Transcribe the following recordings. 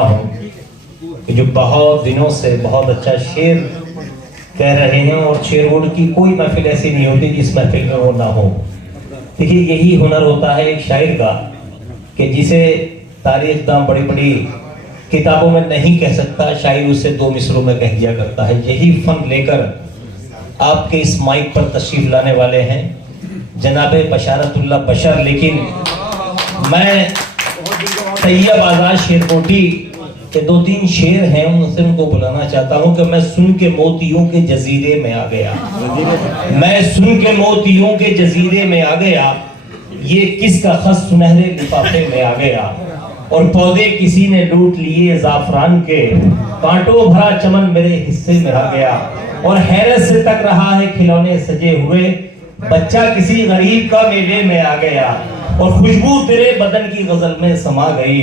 हूँ जो बहुत दिनों से बहुत अच्छा शेर कह रहे हैं और शेरवुड की कोई महफिल ऐसी नहीं होती जिस महफिल में वो ना हो। देखिए यही हुनर होता है एक शायर का कि जिसे तारीख दाम बड़ी बड़ी किताबों में नहीं कह सकता, शायर उसे दो मिसरों में कह दिया करता है। यही फन लेकर आपके इस माइक पर तशरीफ लाने वाले हैं जनाबे बशारतुल्लाह बशर। लेकिन मैं तैयब आजाद शेरकोटी के दो तीन शेर हैं, उनसे उनको बुलाना चाहता हूं कि मैं सुन के मोतियों के जजीरे में आ गया, मैं सुन के मोतियों के जजीरे में आ गया, ये किसका खस सुनहरे लिफाफे में आ गया, और पौधे किसी ने लूट लिए जाफरान के, कांटों भरा चमन मेरे हिस्से में आ गया, और हैरत से तक रहा है खिलौने सजे हुए, बच्चा किसी गरीब का मेले में आ गया, और खुशबू तेरे बदन की गजल में समा गई,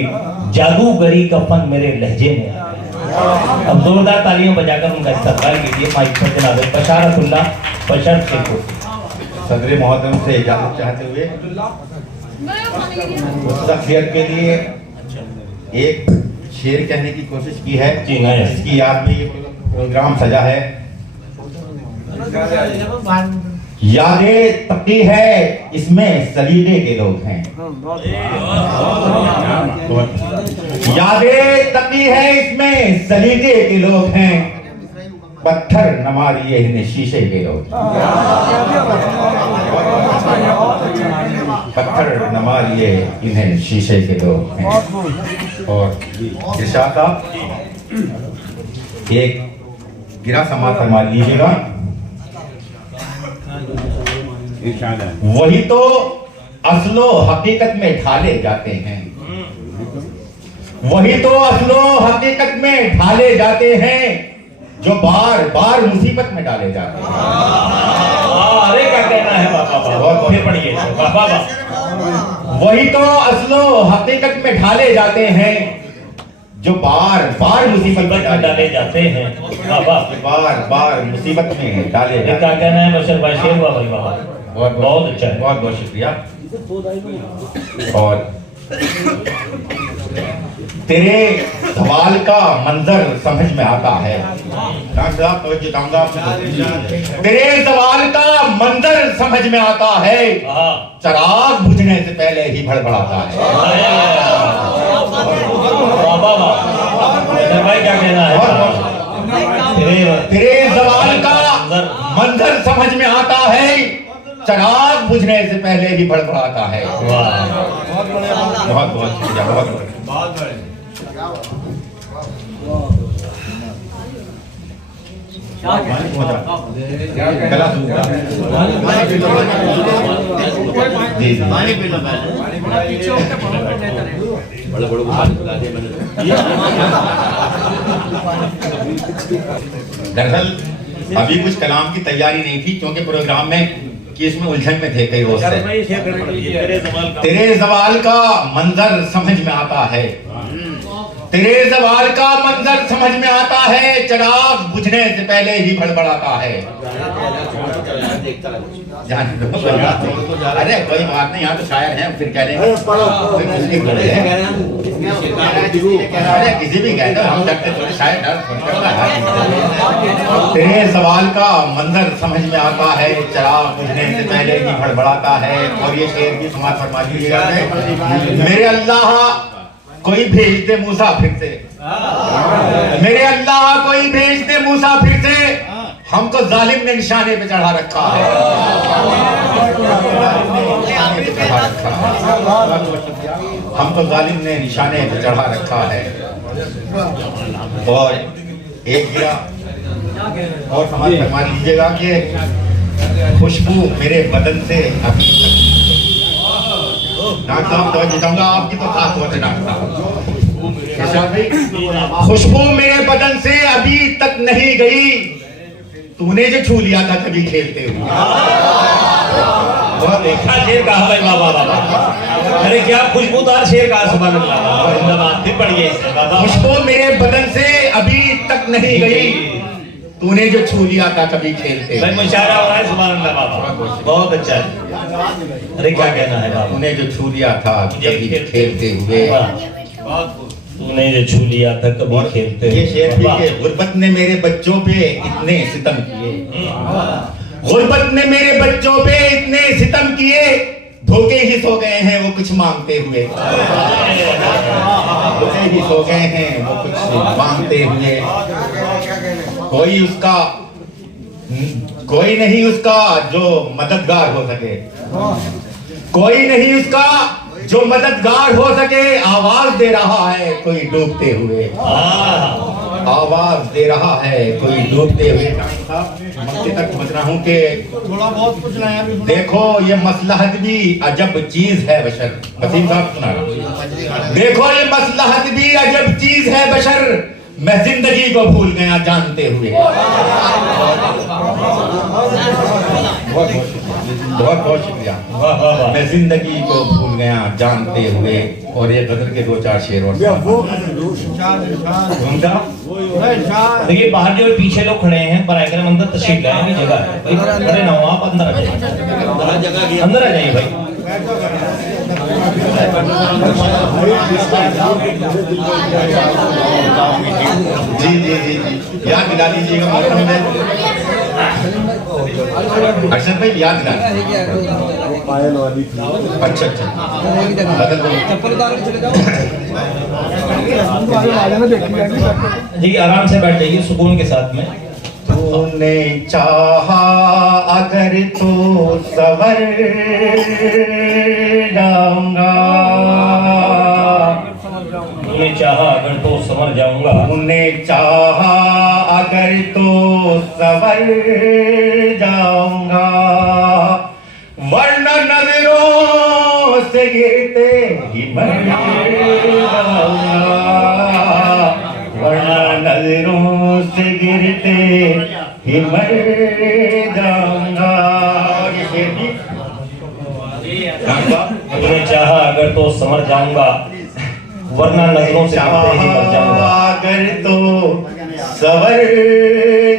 जादूगरी का फन मेरे लहजे में आ गया। अब जोरदार तालियां बजाकर उनका इस्तकबाल कीजिए माइक पर जनाब बशारतुल्लाह बशर शेरकोटी। सदर मोहतरम से इजाजत चाहते हुए उस शख्सियत के लिए एक शेर कहने की कोशिश की है जिसकी याद में ये प्रोग्राम सजा है। यादें तकी है इसमें सलीके के लोग हैं, यादें तकी है इसमें सलीके के लोग हैं, पत्थर न मारिए इन्हें शीशे के लोग, पत्थर न मारिए इन्हें शीशे के लोग हैं। और इरशाद साहब एक गिरा समाज फरमा लीजिएगा। वही तो असलो हकीकत में ढाले जाते हैं, वही तो असलो हकीकत में ढाले जाते हैं, जो बार बार मुसीबत में डाले जाते हैं। अरे क्या कहना है बाबा, फिर पढ़िए बाबा। वही तो असलो हकीकत में ढाले जाते हैं, जो बार बार मुसीबत में डाले जाते हैं, बाबा बार बार मुसीबत में डाले जाते हैं। क्या कहना है बशर भाई शेर भाई बाबा? बहुत अच्छा है, बहुत बहुत शुक्रिया। और तेरे सवाल का मंजर समझ में आता है, तेरे सवाल का मंजर समझ में आता है, चराग बुझने से पहले ही भड़बड़ाता है। भाई क्या कहना है? तेरे सवाल का मंजर समझ में आता है, चराग बुझने से पहले ही भड़बड़ाता है। बहुत बहुत शुक्रिया, बहुत बहुत। दरअसल अभी कुछ कलाम की तैयारी नहीं थी क्योंकि प्रोग्राम में कि इसमें उलझन में थे कई रोज से। तेरे सवाल का मंजर समझ में आता है, तेरे सवाल का मंजर समझ में आता है, चराग बुझने से पहले ही भड़बड़ाता है। अरे कोई बात नहीं, यहाँ तो शायर हैं, फिर कह रहे हैं किसी भी कह दो, हम करते थोड़े शायर। तेरे सवाल का मंजर समझ में आता है, चराग बुझने से पहले ही भड़बड़ाता है। और ये शेर की समाज फरमा लीजिएगा। मेरे अल्लाह कोई भेज दे मुसाफिर से, मेरे अल्लाह कोई भेज दे मुसाफिर से, हमको जालिम ने निशाने पे चढ़ा रखा है। हमको जालिम ने निशाने पे चढ़ा रखा है। और एक गिरा और समाज फरमा लीजिएगा कि खुशबू मेरे बदन से अभी डॉक्टर साहब तो जिताऊंगा आपकी तो खास तौर से डॉक्टर साहब, खुशबू मेरे बदन से अभी तक नहीं गई, तूने जो छू लिया था कभी खेलते हुए। बहुत अच्छा शेर कहा भाई बाबा बाबा। अरे क्या खुशबूदार शेर कहा, सुभान अल्लाह। जिंदाबाद, फिर पढ़िए बाबा। खुशबू मेरे बदन से अभी तक नहीं गई, तूने जो छू लिया था कभी खेलते भाई मुशायरा हो रहा है, सुभान अल्लाह बाबा, बहुत अच्छा है। अरे क्या कहना है बाबा? तूने जो छू लिया था कभी खेलते हुए, तूने जो छू लिया था कभी खेलते ये शेर भी वाह। के गुर्बत ने मेरे बच्चों पे इतने सितम किए, गुर्बत ने मेरे बच्चों पे इतने सितम किए, धोखे ही सो गए हैं वो कुछ मांगते हुए, धोखे ही सो गए हैं वो कुछ मांगते हुए। कोई नहीं उसका जो मददगार हो सके, कोई नहीं उसका जो मददगार हो सके। आवाज दे रहा है कोई डूबते हुए, आवाज दे रहा है कोई डूबते हुए। मक्के तक पहुंच रहा हूं कि थोड़ा बहुत कुछ नया भी देखो ये मसलहत भी अजब चीज है बशर। वसीम साहब सुना रहा हूं। देखो ये मसलहत भी अजब चीज है बशर, मैं जिंदगी को भूल गया जानते हुए। बहुत बहुत शुक्रिया। वाह वाह वाह। मैं जिंदगी को भूल गया जानते हुए। और ये गदर के दो चार शेर और देखिए बाहर जो पीछे लोग खड़े हैं पराक्रम अंदर तशरीफ लाए की जगह है भाई, खड़े ना हो आप, अंदर आ जाइए, अंदर आ जाइए भाई। जी जी जी जी याद दिला दीजिएगा मोहतरम में। अरशद भाई याद दिला। अच्छा अच्छा बदल जी आराम से बैठ जाइए सुकून के साथ में। तूने चाहा अगर तो सवर जाऊंगा, तूने चाहा अगर तो समझ जाऊंगा, तूने चाहा अगर तो सवर जाऊंगा, वरना नजरों से गिरते ही मर जाऊंगा, वरना नजरों से गिरते ही मर जाऊंगा। ये शेर भी तूने चाहा अगर तो समझ जाऊंगा, वरना नजरों से गिरते ही मर जाऊंगा। अगर तो सवर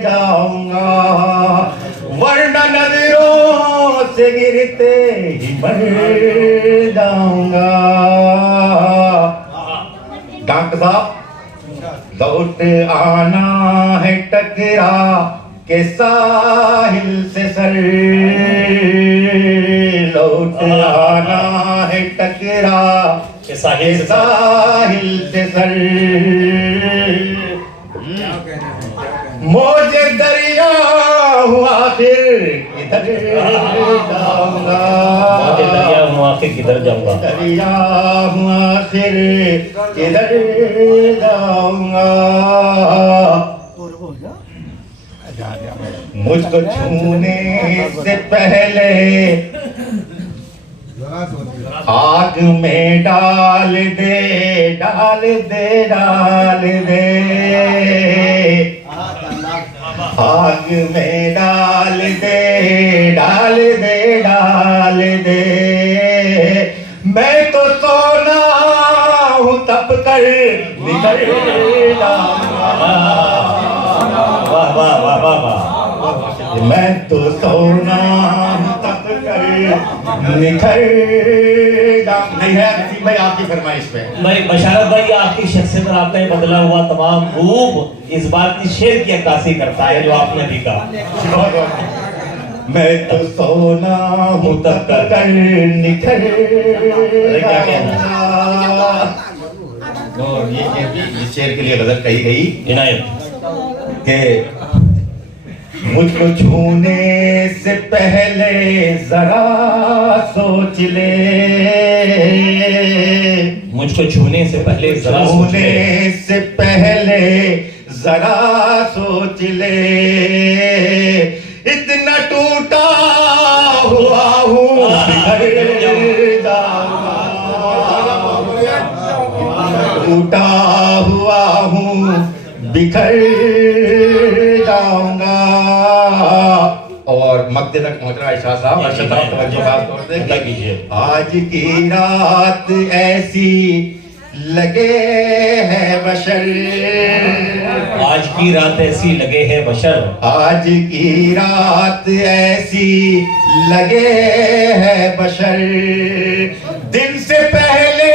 जाऊंगा, वरना नजरों से गिरते ही मर जाऊंगा। डॉक्टर साहब लौट आना है टकरा के साहिल से सर, लौट आना है टकरा के साहिल से साहिल से सर। मौजे दरिया हुआ आखिर किधर जाऊंगा, मौजे दरिया हूँ आखिर किधर जाऊंगा, दरिया हुआ आखिर किधर जाऊंगा। मुझको छूने से पहले आग में डाल दे, डाल दे, डाल दे, आग में डाल दे, डाल दे, डाल दे। मैं तो सोना हूँ तप कर निकल जाऊंगा। वाह वाह वाह वाह वाह। मैं तो सोना हूँ तप कर निखर जाऊंगा। नहीं है नसीब भाई आपकी फरमाइश पे। भाई बशारत भाई आपकी शख्सियत और आपका ये बदला हुआ तमाम रूप इस बात की शेर की अक्कासी करता है जो आपने भी कहा। मैं तो सोना हूँ तप कर निखर क्या कहना? और ये शेर के लिए गजल कही गई इनायत कि मुझको छूने से पहले जरा सोच ले, मुझको छूने से पहले जरा सोच छूने ले, से पहले जरा सोच ले। इतना टूटा हुआ हूँ बिखर जाऊंगा, इतना टूटा हुआ हूँ बिखर जाऊंगा। और मक्के तक पहुंच रहा है शाह साहब। अर्शद साहब तवज्जो खास तौर से कीजिए। आज की रात ऐसी लगे है बशर, आज की रात ऐसी लगे है बशर, आज की रात ऐसी लगे है बशर। दिन से पहले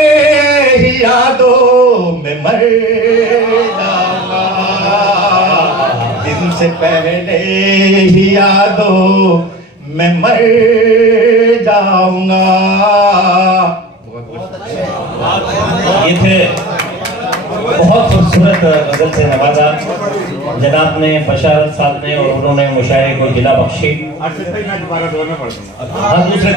ही यादों मैं मर जाऊंगा, इनसे पहले ही यादों मैं मर जाऊंगा। ये थे बहुत खूबसूरत गजल से नवाजा जनाब ने, बशारत साहब ने, और उन्होंने मुशायरे को जिला बख्शी। मैं दोबारा दौर में पढ़ दूंगा। हाँ, दूसरे को